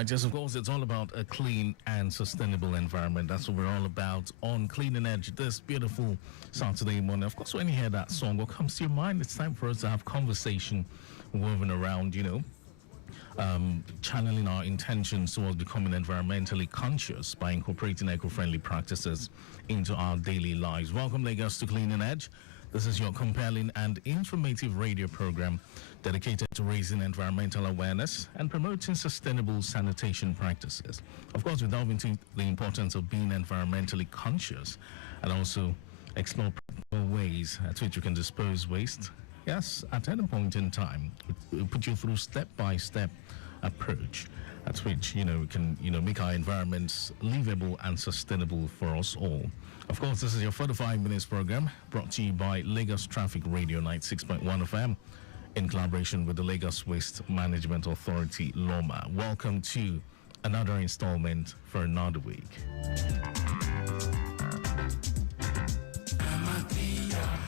right, yes, of course, it's all about a clean and sustainable environment. That's what we're all about on Clean and Edge this beautiful Saturday morning. Of course, when you hear that song, what comes to your mind? It's time for us to have conversation woven around, channeling our intentions towards becoming environmentally conscious by incorporating eco-friendly practices into our daily lives. Welcome, Lagos, to Clean and Edge. This is your compelling and informative radio program dedicated to raising environmental awareness and promoting sustainable sanitation practices. Of course, we delve into the importance of being environmentally conscious and also explore practical ways at which you can dispose waste. Yes, at any point in time, we'll put you through step-by-step approach at which, we can, make our environments livable and sustainable for us all. Of course, this is your 45 minutes program brought to you by Lagos Traffic Radio 96.1 FM in collaboration with the Lagos Waste Management Authority, LOMA. Welcome to another installment for another week.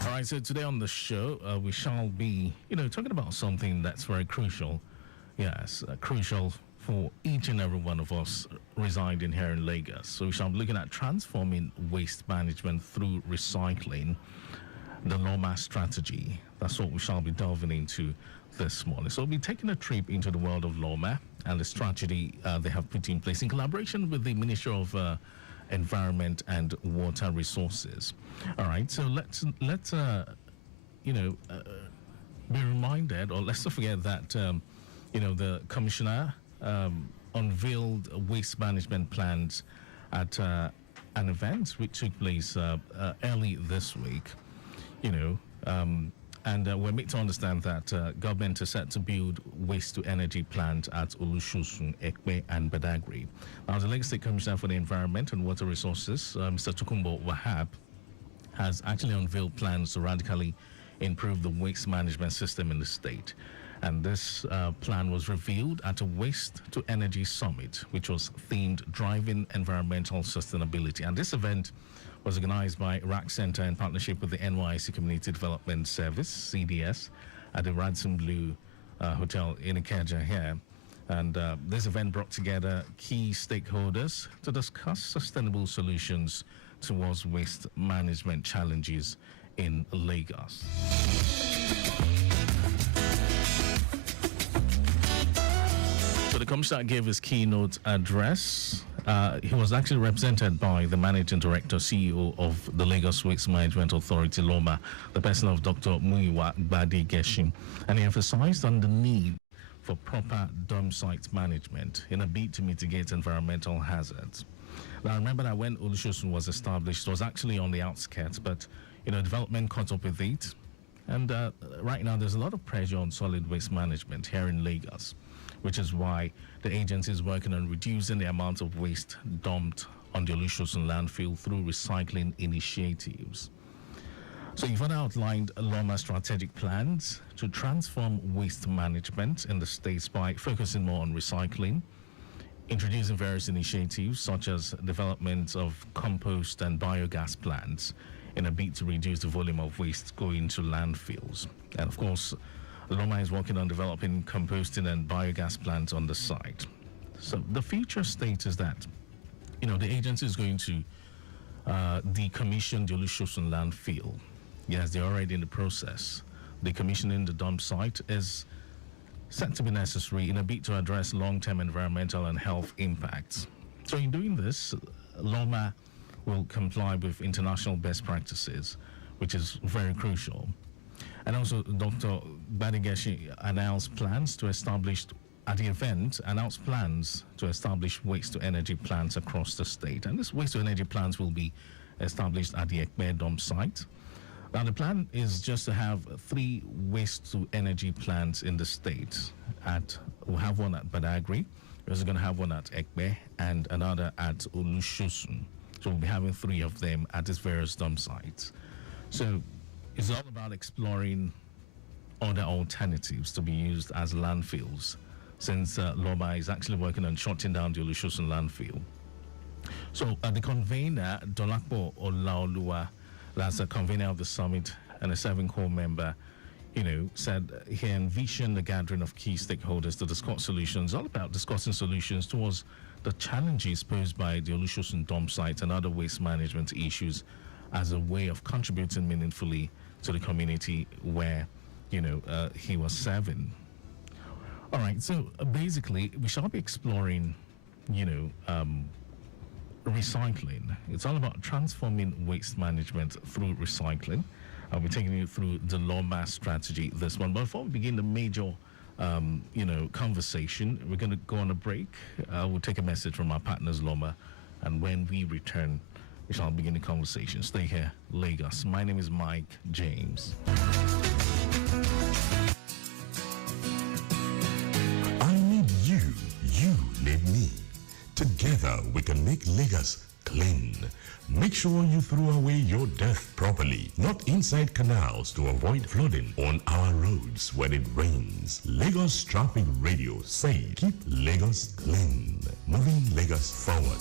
All right, so today on the show, we shall be, talking about something that's very crucial. Yes, crucial for each and every one of us residing here in Lagos. So we shall be looking at transforming waste management through recycling, the LOMA strategy. That's what we shall be delving into this morning. So we'll be taking a trip into the world of LOMA and the strategy they have put in place in collaboration with the Ministry of Environment and Water Resources. All right, so let's be reminded, or let's not forget that the commissioner unveiled waste management plans at an event which took place early this week, and we're made to understand that government is set to build waste-to-energy plants at Olusosun, Ekpe, and Badagry. Now, the Lagos State Commissioner for the Environment and Water Resources, Mr. Tukumbo Wahab, has actually unveiled plans to radically improve the waste management system in the state. And this plan was revealed at a Waste to Energy Summit, which was themed Driving Environmental Sustainability. And this event was organized by RAC Center in partnership with the NYC Community Development Service, CDS, at the Radisson Blue Hotel in Ikeja here. And this event brought together key stakeholders to discuss sustainable solutions towards waste management challenges in Lagos. So the commissioner gave his keynote address. He was actually represented by the Managing Director, CEO of the Lagos Waste Management Authority, LOMA, the person of Dr. Muyiwa Gbade-Geshin, and he emphasized on the need for proper dump site management in a bid to mitigate environmental hazards. Now, remember that when Olusosun was established, it was actually on the outskirts, but, development caught up with it. And right now, there's a lot of pressure on solid waste management here in Lagos, which is why the agency is working on reducing the amount of waste dumped on the Olusosun landfill through recycling initiatives. So you've outlined LOMA strategic plans to transform waste management in the states by focusing more on recycling, introducing various initiatives such as development of compost and biogas plants in a bid to reduce the volume of waste going to landfills. And of course, LOMA is working on developing composting and biogas plants on the site. So the future state is that, the agency is going to decommission the Olusosun landfill. Yes, they're already in the process. Decommissioning the dump site is said to be necessary in a bid to address long-term environmental and health impacts. So in doing this, LOMA will comply with international best practices, which is very crucial. And also, Dr. Gbade-Geshin announced plans to establish, at the event, waste-to-energy plants across the state. And this waste-to-energy plants will be established at the Ekpe dump site. Now, the plan is just to have 3 waste-to-energy plants in the state. We'll have one at Badagry, we're also going to have one at Ekpe, and another at Olusosun. So we'll be having 3 of them at these various dump sites. So it's all about exploring other alternatives to be used as landfills, since LOMA is actually working on shutting down the Olusosun landfill. So the convener, Dolapo Olaoluwa, that's a convener of the summit and a 7 core member, said he envisioned a gathering of key stakeholders to discuss solutions, all about discussing solutions towards the challenges posed by the Olusosun dump site and other waste management issues as a way of contributing meaningfully to the community where, he was serving. All right, so basically, we shall be exploring, recycling. It's all about transforming waste management through recycling. I'll be taking you through the Loma strategy this one. But before we begin the major, conversation, we're going to go on a break. We'll take a message from our partners, Loma, and when we return, we shall begin the conversation. Stay here, Lagos. My name is Mike James. I need you. You need me. Together, we can make Lagos clean. Make sure you throw away your dirt properly, not inside canals, to avoid flooding on our roads when it rains. Lagos Traffic Radio say keep Lagos clean, moving Lagos forward.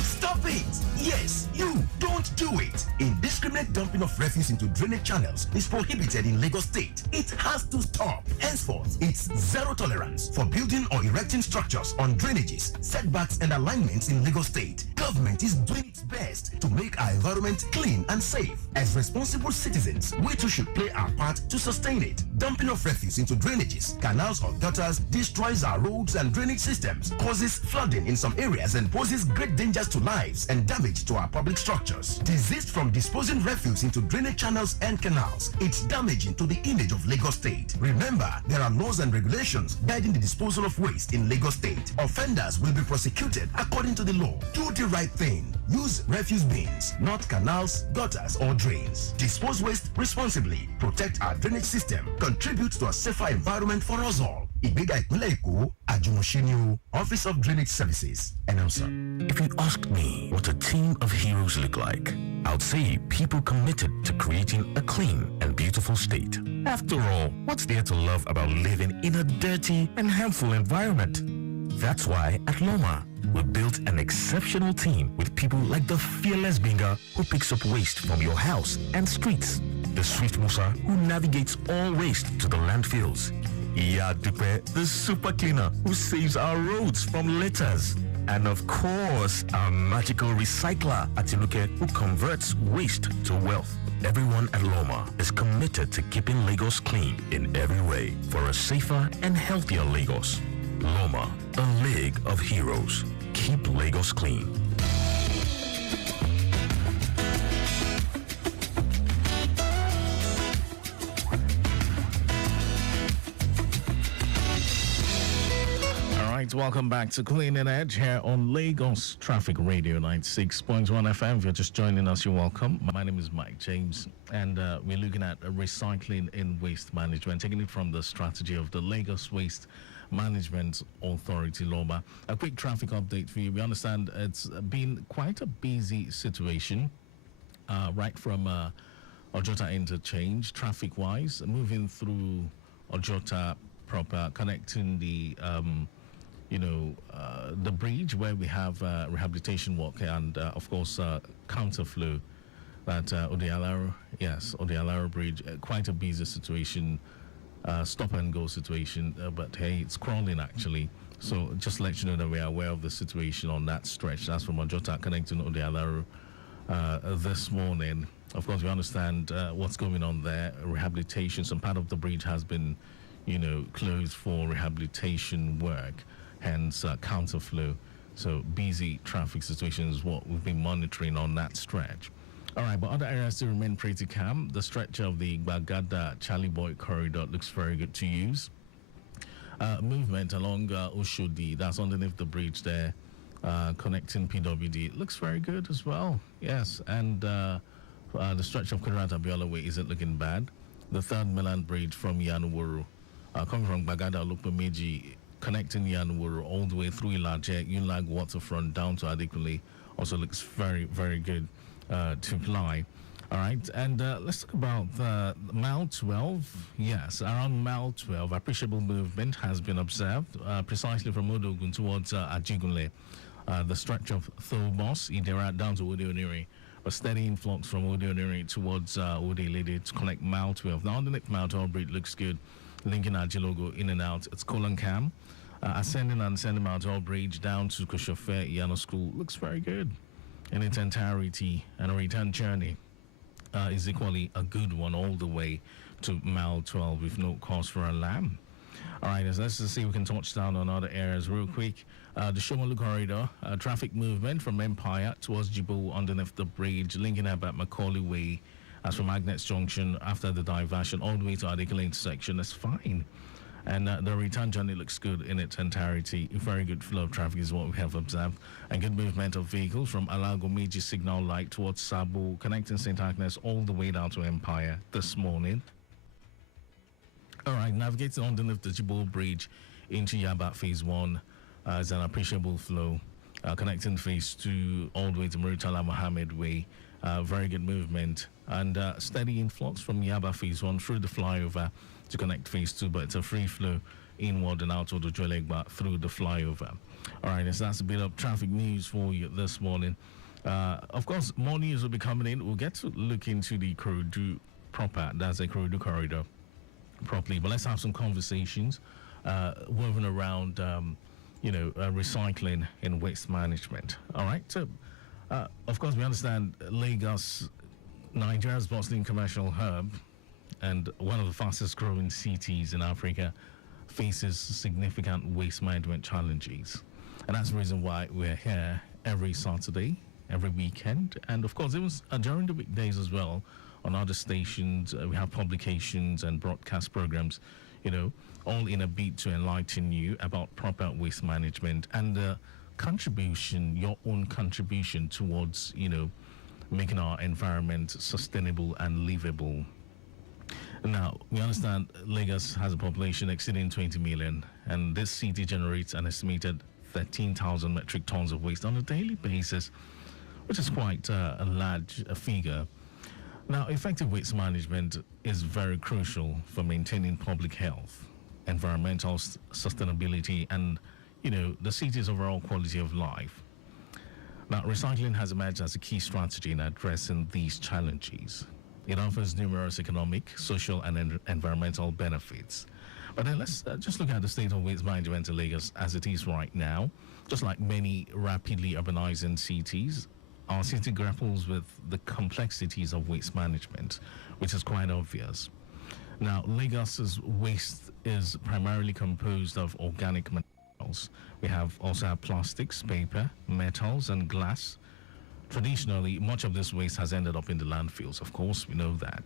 Stop it! Yes, you don't do it! Indiscriminate dumping of refuse into drainage channels is prohibited in Lagos State. It has to stop. Henceforth, it's zero tolerance for building or erecting structures on drainages, setbacks, and alignments in Lagos State. Government is doing its best to make our environment clean and safe. As responsible citizens, we too should play our part to sustain it. Dumping of refuse into drainages, canals, or gutters destroys our roads and drainage systems, causes flooding in some areas, and poses great dangers to lives and damage to our public structures. Desist from disposing refuse into drainage channels and canals. It's damaging to the image of Lagos State. Remember, there are laws and regulations guiding the disposal of waste in Lagos State. Offenders will be prosecuted according to the law. Do the right thing. Use refuse bins, not canals, gutters, or drains. Dispose waste responsibly. Protect our drainage system. Contribute to a safer environment for us all. Ìgbéga ìpínlẹ̀ Èkó, Àjùmọ̀ṣe Office of Drainage Services. Announcer. If you ask me what a team of heroes look like, I would say people committed to creating a clean and beautiful state. After all, what's there to love about living in a dirty and harmful environment? That's why at Loma, we built an exceptional team with people like the fearless Binga who picks up waste from your house and streets, the swift Musa who navigates all waste to the landfills, Dupe, the super cleaner who saves our roads from litters, and of course, our magical recycler, Atinuke, who converts waste to wealth. Everyone at Loma is committed to keeping Lagos clean in every way for a safer and healthier Lagos. Loma, a league of heroes. Keep Lagos clean. Welcome back to Clean and Edge here on Lagos Traffic Radio 96.1 FM. If you're just joining us, you're welcome. My name is Mike James, and we're looking at recycling in waste management, taking it from the strategy of the Lagos Waste Management Authority, LOMA. A quick traffic update for you. We understand it's been quite a busy situation, right from Ojota interchange, traffic-wise, moving through Ojota proper, connecting the the bridge where we have rehabilitation work and, of course, counterflow at Odialaro Bridge. Quite a busy situation, stop and go situation, but hey, it's crawling actually. So just let you know that we are aware of the situation on that stretch. That's from Ojota connecting Odialaro this morning. Of course, we understand what's going on there. Rehabilitation, some part of the bridge has been, closed for rehabilitation work. Hence counterflow. So busy traffic situation is what we've been monitoring on that stretch. All right, but other areas still remain pretty calm. The stretch of the Bagada Charlie Boy corridor looks very good to use. Movement along Oshodi, that's underneath the bridge there, connecting PWD, looks very good as well. Yes, and the stretch of Kurata Biola Way isn't looking bad. The third Milan Bridge from Yanuwuru, coming from Bagada Lupameji, connecting Yanuwuru all the way through Ilaje, Unlag Waterfront down to Adekunle, also looks very, very good to fly. All right, and let's talk about the Mile 12. Yes, around Mile 12, appreciable movement has been observed, precisely from Odogun towards Ajigunle, the stretch of Thobos, Idera down to Odeoniri. A steady influx from Odeonere towards Odelede to connect Mile 12. Now, underneath Mile 12 bridge looks good. Linking Ajilogo in and out. It's Colon Cam. Ascending and sending Mile 12 bridge down to Koshofe Yano School looks very good in its entirety. And a return journey is equally a good one all the way to Mile 12 with no cause for alarm. All right, let's just see if we can touch down on other areas real quick. The Shomolu corridor, traffic movement from Empire towards Jibo underneath the bridge, linking up at Macaulay Way as from Magnets Junction after the diversion all the way to Adekele intersection. That's fine. And the return journey looks good in its entirety. A very good flow of traffic is what we have observed. And good movement of vehicles from Alago Meiji Signal Light towards Sabo, connecting St. Agnes all the way down to Empire this morning. All right, navigating underneath the Jibo Bridge into Yaba Phase 1 is an appreciable flow. Connecting Phase 2 all the way to Muritala Mohammed Way. Very good movement. And steady influx from Yaba Phase 1 through the flyover to connect Phase 2, but it's a free flow inward and out of the Jolegba through the flyover. All right, so that's a bit of traffic news for you this morning. Of course, more news will be coming in. We'll get to look into the Korodu proper, that's a Korodu corridor properly, but let's have some conversations woven around, recycling and waste management. All right, so of course we understand Lagos, Nigeria's bustling commercial hub and one of the fastest growing cities in Africa, faces significant waste management challenges. And that's the reason why we're here every Saturday, every weekend, and of course it was during the weekdays as well. On other stations, we have publications and broadcast programs, all in a bid to enlighten you about proper waste management and the contribution, your own contribution towards, making our environment sustainable and livable. Now, we understand Lagos has a population exceeding 20 million, and this city generates an estimated 13,000 metric tons of waste on a daily basis, which is quite a large figure. Now, effective waste management is very crucial for maintaining public health, environmental sustainability, and, the city's overall quality of life. Now, recycling has emerged as a key strategy in addressing these challenges. It offers numerous economic, social, and environmental benefits. But then let's just look at the state of waste management in Lagos as it is right now. Just like many rapidly urbanizing cities, our city grapples with the complexities of waste management, which is quite obvious. Now, Lagos's waste is primarily composed of organic materials. We also have plastics, paper, metals, and glass. Traditionally, much of this waste has ended up in the landfills. Of course, we know that.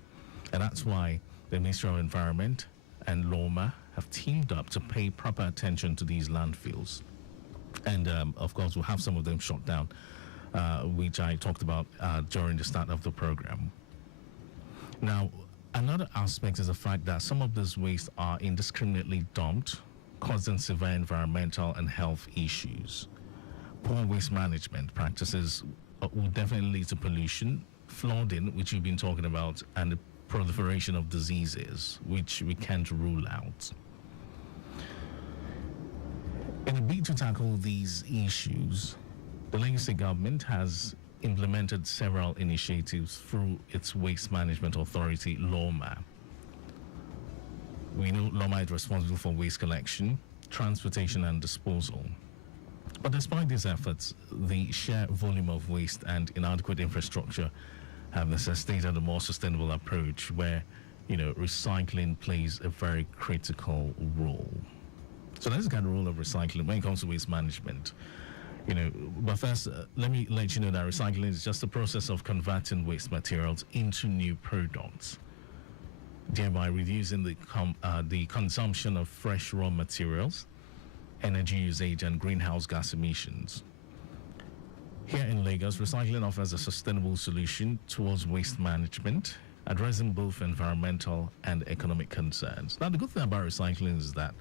And that's why the Ministry of Environment and LOMA have teamed up to pay proper attention to these landfills. And, of course, we'll have some of them shut down, which I talked about during the start of the program. Now, another aspect is the fact that some of this waste are indiscriminately dumped, causing severe environmental and health issues. Poor waste management practices will definitely lead to pollution, flooding, which we've been talking about, and the proliferation of diseases, which we can't rule out. In a bid to tackle these issues, the Lagos State government has implemented several initiatives through its Waste Management Authority, LOMA. We know LOMA is responsible for waste collection, transportation, and disposal. But despite these efforts, the sheer volume of waste and inadequate infrastructure have necessitated a more sustainable approach where, recycling plays a very critical role. So let's look at the role of recycling when it comes to waste management. But first, let me let you know that recycling is just a process of converting waste materials into new products, thereby reducing the consumption of fresh raw materials, energy usage, and greenhouse gas emissions. Here in Lagos, recycling offers a sustainable solution towards waste management, addressing both environmental and economic concerns. Now, the good thing about recycling is that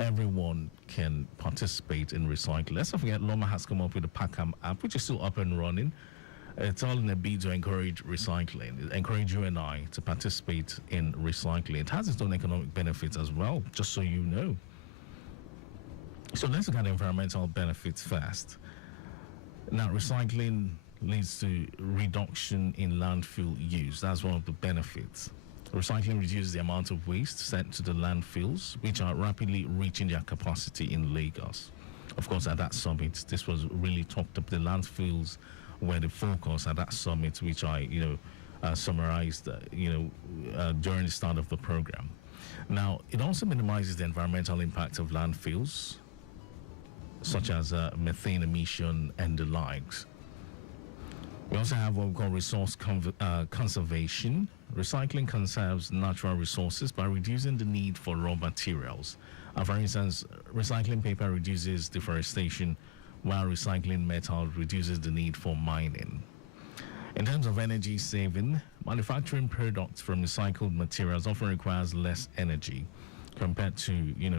everyone can participate in recycling. Let's not forget, Loma has come up with the Packham app, which is still up and running. It's all in a bid to encourage recycling, encourage you and I to participate in recycling. It has its own economic benefits as well, just so you know. So let's look at the environmental benefits first. Now, recycling leads to reduction in landfill use. That's one of the benefits. Recycling reduces the amount of waste sent to the landfills, which are rapidly reaching their capacity in Lagos. Of course, at that summit, this was really talked up. The landfills were the focus at that summit, which I, summarized, during the start of the program. Now, it also minimizes the environmental impact of landfills, such as methane emission and the likes. We also have what we call resource conservation. Recycling conserves natural resources by reducing the need for raw materials. For instance, recycling paper reduces deforestation, while recycling metal reduces the need for mining. In terms of energy saving, manufacturing products from recycled materials often requires less energy compared to,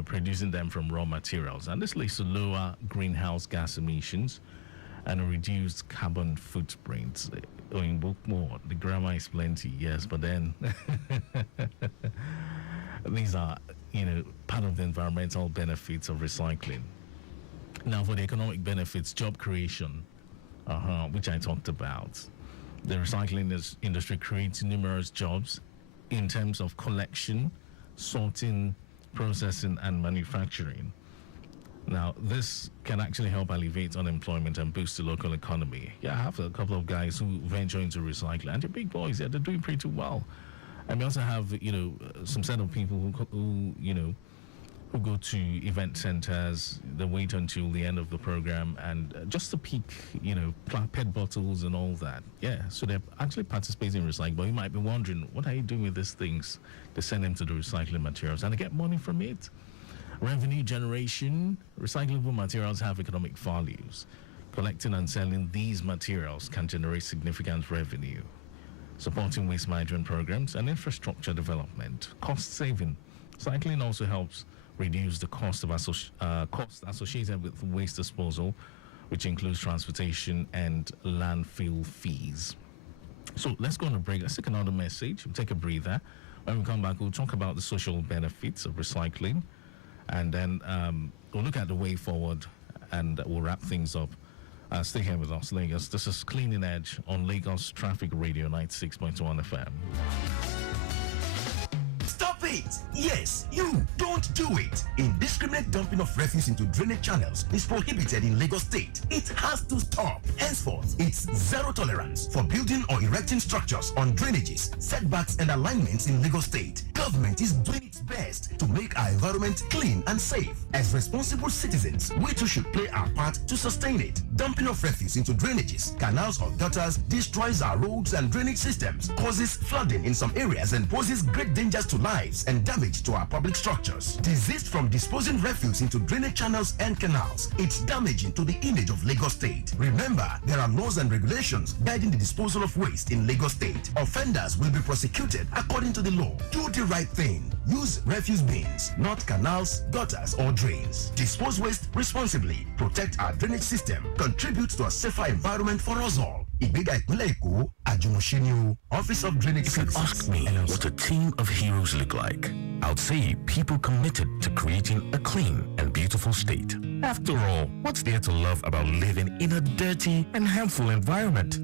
producing them from raw materials. And this leads to lower greenhouse gas emissions and a reduced carbon footprint. In book more, the grammar is plenty, yes, but then these are, part of the environmental benefits of recycling. Now, for the economic benefits, job creation, which I talked about. The recycling industry creates numerous jobs in terms of collection, sorting, processing, and manufacturing. Now, this can actually help alleviate unemployment and boost the local economy. Yeah, I have a couple of guys who venture into recycling, and they're big boys. Yeah, they're doing pretty well. And we also have, some set of people who go to event centers. They wait until the end of the program and just to pick, PET bottles and all that. Yeah, so they're actually participating in recycling. But you might be wondering, what are you doing with these things? They send them to the recycling materials and they get money from it. Revenue generation. Recyclable materials have economic values. Collecting and selling these materials can generate significant revenue. Supporting waste management programs and infrastructure development. Cost saving. Cycling also helps reduce the cost associated with waste disposal, which includes transportation and landfill fees. So let's go on a break. Let's take another message. We'll take a breather. When we come back, we'll talk about the social benefits of recycling. And then we'll look at the way forward and we'll wrap things up. Stay here with us, Lagos. This is Cleaning Edge on Lagos Traffic Radio 96.1 FM. Stop it! Yes, you don't do it! Indiscriminate dumping of refuse into drainage channels is prohibited in Lagos State. It has to stop. Henceforth, it's zero tolerance for building or erecting structures on drainages, setbacks, and alignments in Lagos State. Government is doing its best to make our environment clean and safe. As responsible citizens, we too should play our part to sustain it. Dumping of refuse into drainages, canals, or gutters destroys our roads and drainage systems, causes flooding in some areas, and poses great dangers to lives and damage to our public structures. Desist from disposing refuse into drainage channels and canals. It's damaging to the image of Lagos State. Remember, there are laws and regulations guiding the disposal of waste in Lagos State. Offenders will be prosecuted according to the law. Do the right thing. Use refuse bins, not canals, gutters, or drains. Dispose waste responsibly. Protect our drainage system. Contribute to a safer environment for us all. Ìgbéga ìpínlẹ̀ Èkó, Àjùmọ̀ṣe Office of Drainage If you Services. ask me what a team of heroes look like, I'd say people committed to creating a clean and beautiful state. After all, what's there to love about living in a dirty and harmful environment?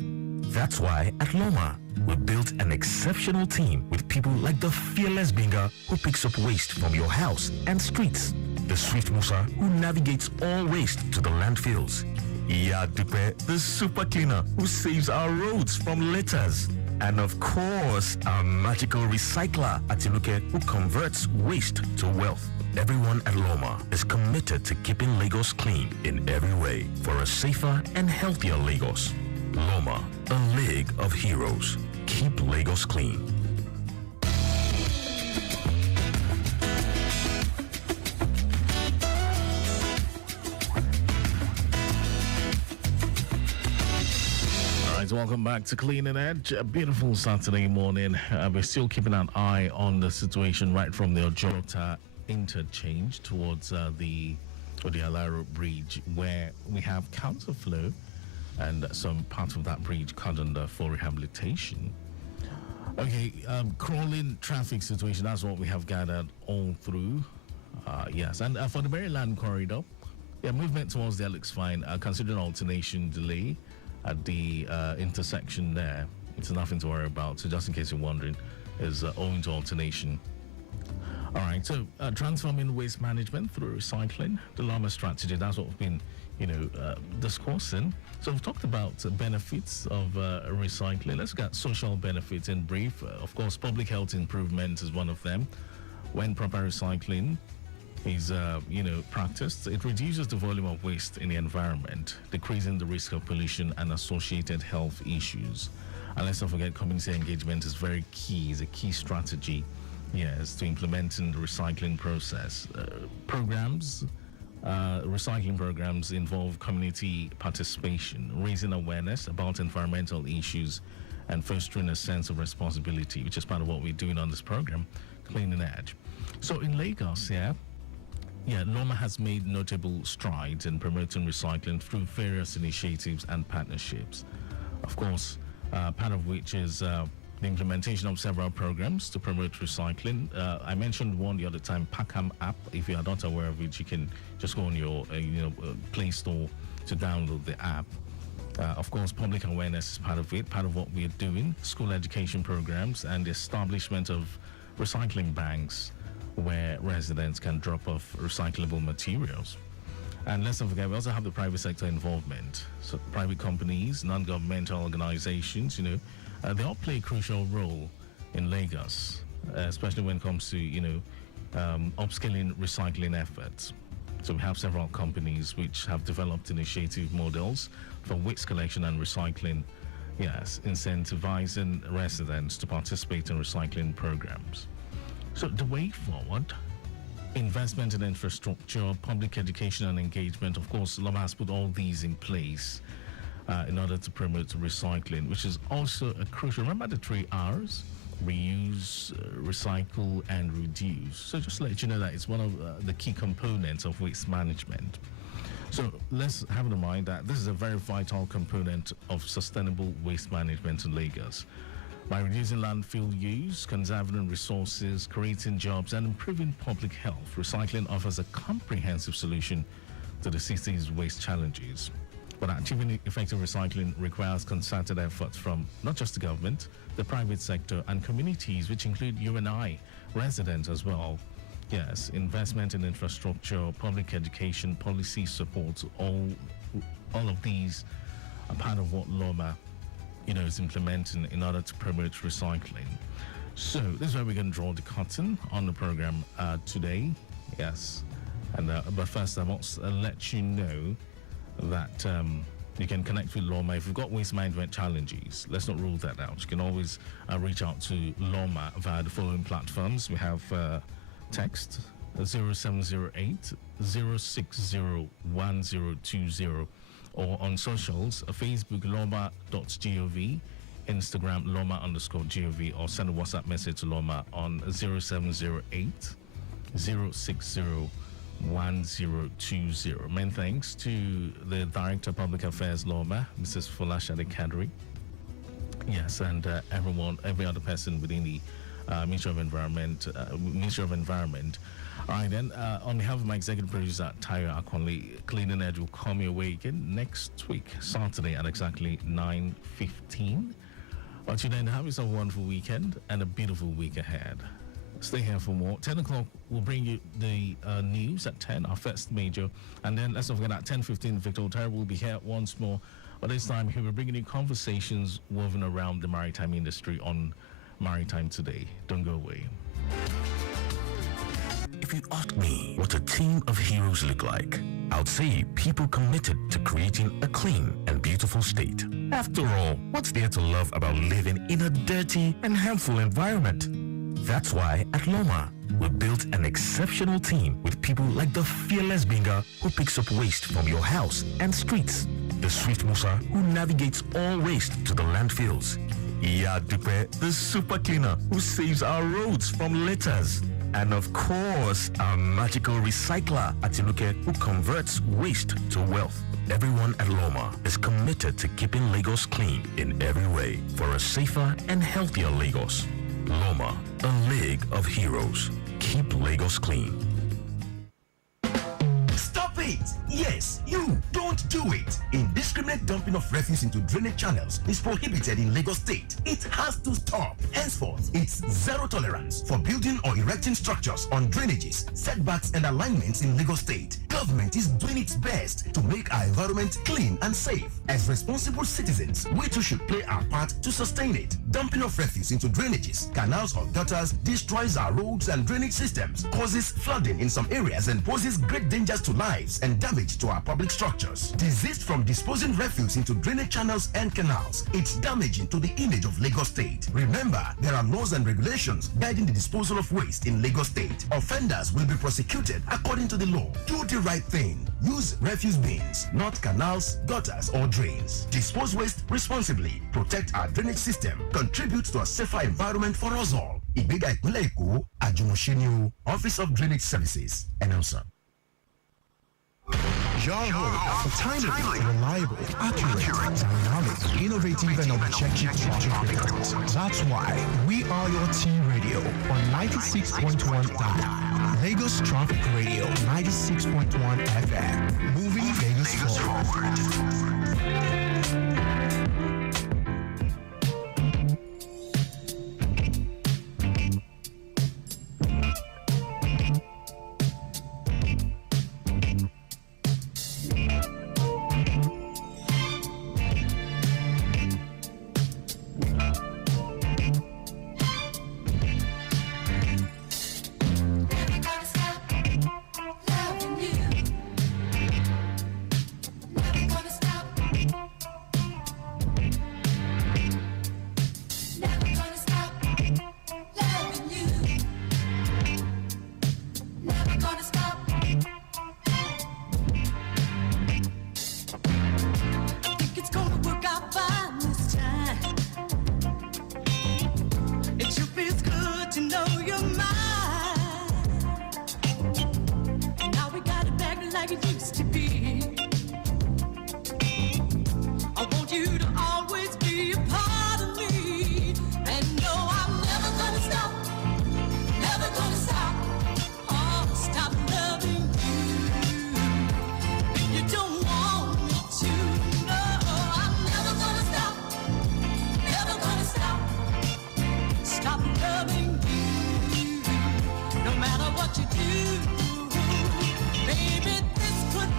That's why at Loma, we built an exceptional team with people like the fearless Binga who picks up waste from your house and streets, the swift Musa who navigates all waste to the landfills, Iya Dupe, the super cleaner who saves our roads from litters, and of course, our magical recycler Atinuke who converts waste to wealth. Everyone at Loma is committed to keeping Lagos clean in every way for a safer and healthier Lagos. Loma, a league of heroes. Keep Lagos clean. Welcome back to Clean and Edge. A beautiful Saturday morning. We're still keeping an eye on the situation right from the Ojota interchange towards the Alaro Bridge, where we have counterflow and some parts of that bridge cut under for rehabilitation. Okay, crawling traffic situation, that's what we have gathered all through. Yes, and for the Maryland corridor, movement towards there looks fine, considering alternation delay at the intersection there. It's nothing to worry about. So just in case you're wondering, is owing to alternation. All right, so transforming waste management through recycling, the Loma strategy, that's what we've been, discussing. So we've talked about benefits of recycling. Let's get social benefits in brief. Of course, public health improvement is one of them. When proper recycling is, practiced, it reduces the volume of waste in the environment, decreasing the risk of pollution and associated health issues. And let's not forget, community engagement is very key, is a key strategy, yes, to implementing the recycling process. Recycling programs involve community participation, raising awareness about environmental issues, and fostering a sense of responsibility, which is part of what we're doing on this program, Cleaning Edge. So in Lagos, Loma has made notable strides in promoting recycling through various initiatives and partnerships. Of course, part of which is the implementation of several programs to promote recycling. I mentioned one the other time, Packham app. If you are not aware of it, you can just go on your Play Store to download the app. Of course, public awareness is part of it, part of what we are doing, school education programs, and the establishment of recycling banks where residents can drop off recyclable materials. And let's not forget, we also have the private sector involvement. So private companies, non-governmental organizations, they all play a crucial role in Lagos, especially when it comes to, upskilling recycling efforts. So we have several companies which have developed initiative models for waste collection and recycling, yes, incentivizing residents to participate in recycling programs. So the way forward, investment in infrastructure, public education and engagement. Of course, Loma has put all these in place in order to promote recycling, which is also a crucial. Remember the 3 R's? Reuse, recycle, and reduce. So just to let you know that it's one of the key components of waste management. So let's have in mind that this is a very vital component of sustainable waste management in Lagos. By reducing landfill use, conserving resources, creating jobs, and improving public health, recycling offers a comprehensive solution to the city's waste challenges. But achieving effective recycling requires concerted efforts from not just the government, the private sector, and communities, which include you and I, residents as well. Yes, investment in infrastructure, public education, policy support, all of these are part of what Loma is implementing in order to promote recycling. So this is where we're going to draw the curtain on the program today. Yes, and but first I must let you know that you can connect with Loma if you've got waste management challenges. Let's not rule that out. You can always reach out to Loma via the following platforms. We have text 0708 060 1020, or on socials, Facebook loma.gov, Instagram loma_gov, or send a WhatsApp message to Loma on 0708 060 1020. Many thanks to the Director of Public Affairs, Loma, Mrs. Folashade Kadri. Yes, and every other person within the Ministry of Environment. All right, then, on behalf of my executive producer, Tayo Akonli, Cleaning Edge will come your way again next week, Saturday at exactly 9:15. Until then, have yourself a wonderful weekend and a beautiful week ahead. Stay here for more. 10 o'clock, we'll bring you the news at 10, our first major. And then, let's not forget, at 10:15, Victor Otero will be here once more. But this time, he will be bringing you conversations woven around the maritime industry on Maritime Today. Don't go away. If you ask me what a team of heroes look like, I would say people committed to creating a clean and beautiful state. After all, what's there to love about living in a dirty and harmful environment? That's why at Loma, we built an exceptional team with people like the fearless Binga who picks up waste from your house and streets, the swift Musa who navigates all waste to the landfills, Yadupe, the super cleaner who saves our roads from litters, and of course, our magical recycler, Atinuke, who converts waste to wealth. Everyone at Loma is committed to keeping Lagos clean in every way for a safer and healthier Lagos. Loma, a league of heroes. Keep Lagos clean. Stop Wait, yes, you don't do it. Indiscriminate dumping of refuse into drainage channels is prohibited in Lagos State. It has to stop. Henceforth, it's zero tolerance for building or erecting structures on drainages, setbacks, and alignments in Lagos State. Government is doing its best to make our environment clean and safe. As responsible citizens, we too should play our part to sustain it. Dumping of refuse into drainages, canals, or gutters destroys our roads and drainage systems, causes flooding in some areas, and poses great dangers to lives and damage to our public structures. Desist from disposing refuse into drainage channels and canals. It's damaging to the image of Lagos State. Remember, there are laws and regulations guiding the disposal of waste in Lagos State. Offenders will be prosecuted according to the law. Do the right thing. Use refuse bins, not canals, gutters, or drains. Dispose waste responsibly. Protect our drainage system. Contribute to a safer environment for us all. Ìgbéga ìpínlẹ̀ Èkó, Àjùmọ̀ṣe Office of Drainage Services, announcer. Your home for timely, reliable, accurate, dynamic, innovative, and objective traffic reports. That's why we are your team radio on 96.1 dial. Lagos Traffic Radio 96.1 FM. Moving Lagos forward. What you do, baby, this could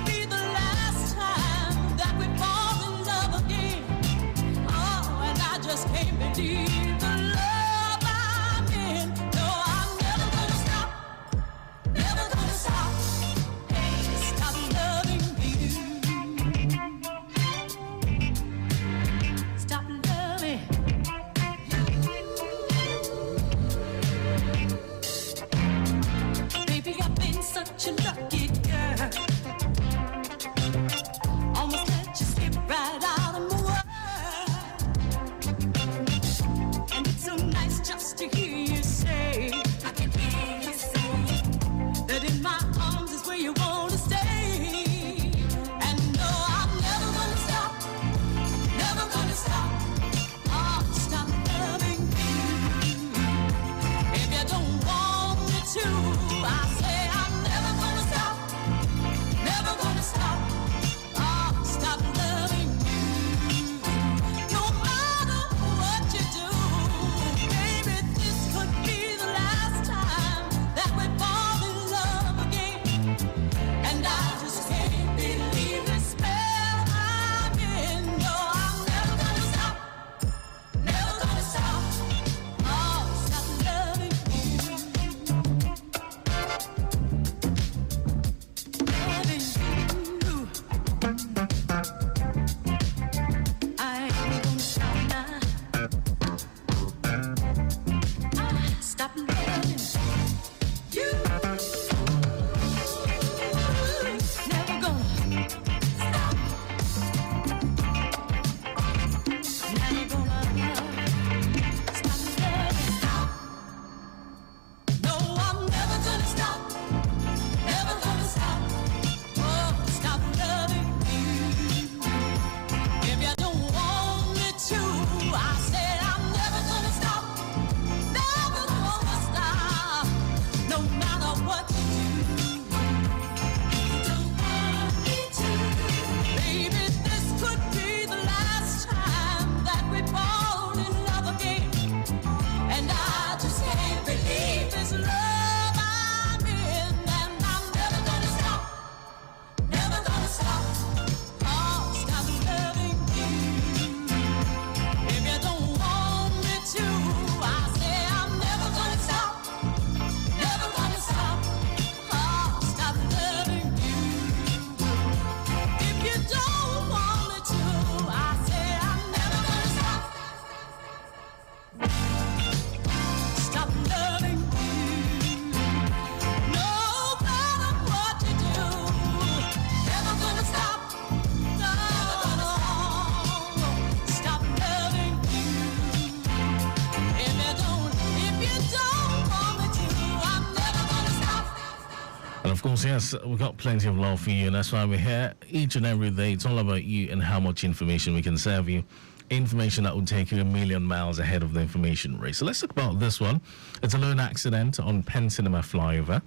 And of course, yes, we've got plenty of love for you, and that's why we're here each and every day. It's all about you and how much information we can serve you. Information that will take you a million miles ahead of the information race. So let's talk about this one. It's a lone accident on Penn Cinema flyover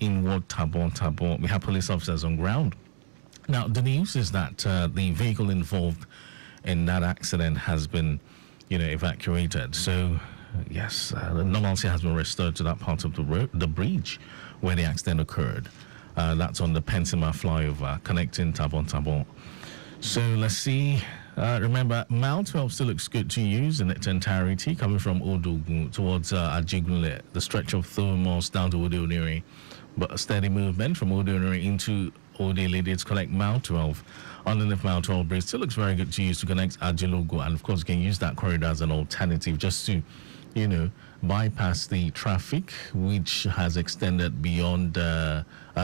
in Ward Tabor. We have police officers on ground. Now, the news is that the vehicle involved in that accident has been, evacuated. So, yes, normalcy has been restored to that part of the bridge where the accident occurred. That's on the Penn Cinema flyover connecting Tabor. So let's see. Remember, Mile 12 still looks good to use in its entirety, coming from Odogun towards Ajigunle, the stretch of Thomos down to Odeoniri. But a steady movement from Odeoniri into Odelede to connect Mile 12. Underneath Mile 12 bridge still looks very good to use to connect Ajilogo. And of course, you can use that corridor as an alternative just to, bypass the traffic, which has extended beyond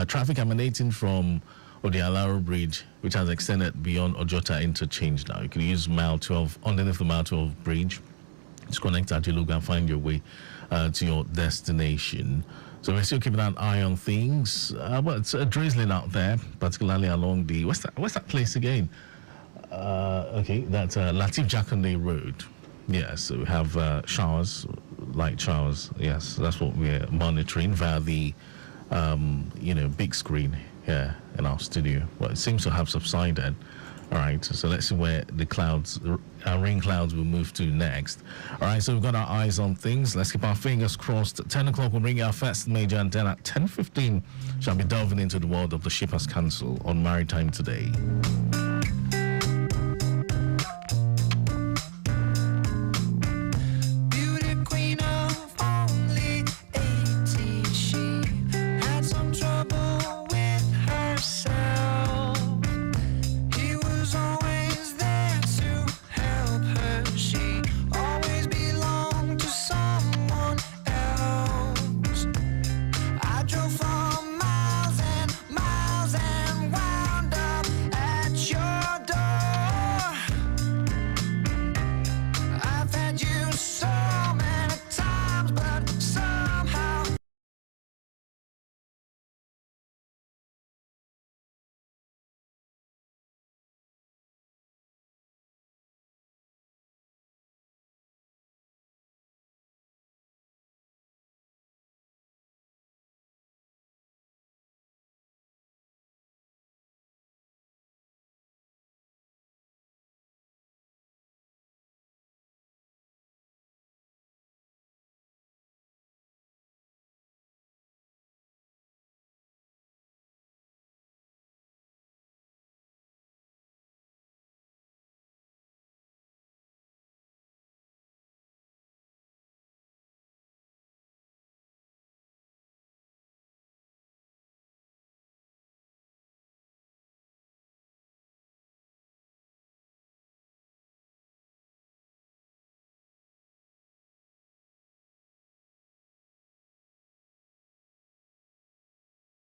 traffic emanating from Odialaro Bridge, which has extended beyond Ojota interchange now. You can use Mile 12, underneath the Mile 12 bridge, to connect Ajilogo and find your way to your destination. So we're still keeping an eye on things. But it's drizzling out there, particularly along the... What's that place again? That's Latif Jakande Road. Yes, so we have showers, light showers. Yes, that's what we're monitoring via the, big screen here in our studio. Well, it seems to have subsided. All right, so let's see where the rain clouds will move to next. All right, so we've got our eyes on things. Let's keep our fingers crossed. At 10 o'clock, we'll bring you our first major, and then at 10:15, shall be delving into the world of the Shippers Council on Maritime Today.